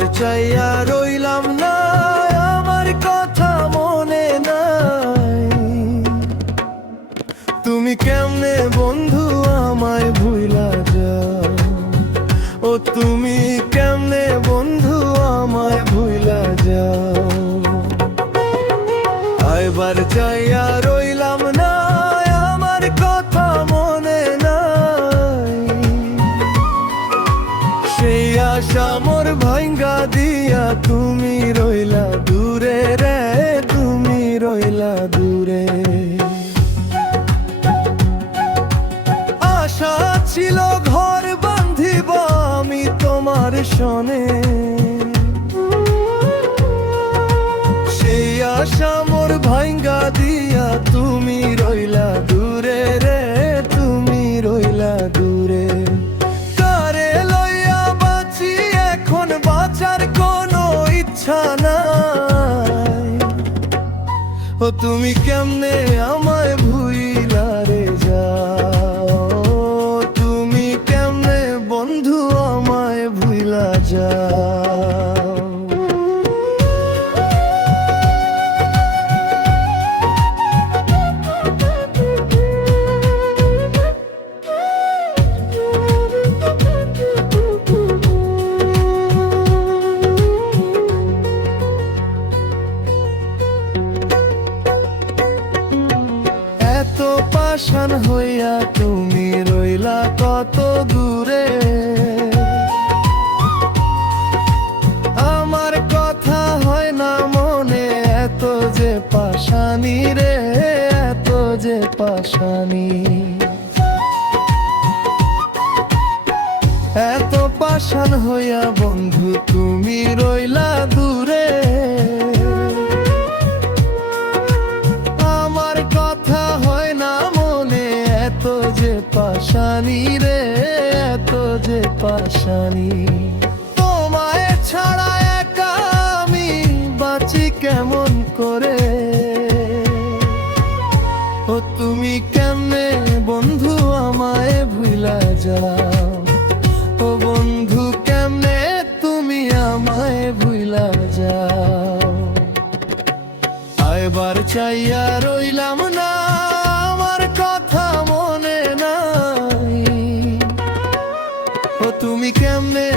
আয়বার চাইয়া রইলাম না, আমার কথা মনে নাই। তুমি কেমনে বন্ধু আমায় ভুইলা যাও, ও তুমি কেমনে বন্ধু আমায় ভুইলা যাও। আয়বার চাইয়া রইলাম না, আমার কথা মনে নাই। সেই আশা মোর ভাঙ্গা দিয়া তুমি রইলা দূরে রে, তুমি রইলা দূরে। আশা ছিল ঘর বাঁধিব আমি তোমার সনে, সেই আশা মোর ভাঙ্গা দিয়া তুমি রইলা দূরে রে, তুমি রইলা দূরে। কারে লইয়া বাঁচি এখন বাঁচার কোনো ইচ্ছা নাই, ও তুমি কেমনে আমায় ভুইলা রে যাও, তুমি কেমনে বন্ধু আমায় ভুইলা যাও। পাষাণ হইয়া তুমি রইলা কত দূরে, আমার কথা হয় না মনে, এত যে পাষাণী রে, এত যে পাষাণী। এত পাষাণ হইয়া বন্ধু তুমি রইলা দূরে, আমার কথা হয় না মনে, এত যে পাষাণী রে, এত যে পাষাণী। তোমায় ছাড়া একা আমি বাঁচি কেমন করে, ও তুমি কেমনে বন্ধু আমায় ভুইলা যাও, ও বন্ধু কেমনে তুমি আমায় ভুইলা যাও। আয়বার চাইয়া রইলাম না, আমার কথা মনে নাই, ও তুমি কেমনে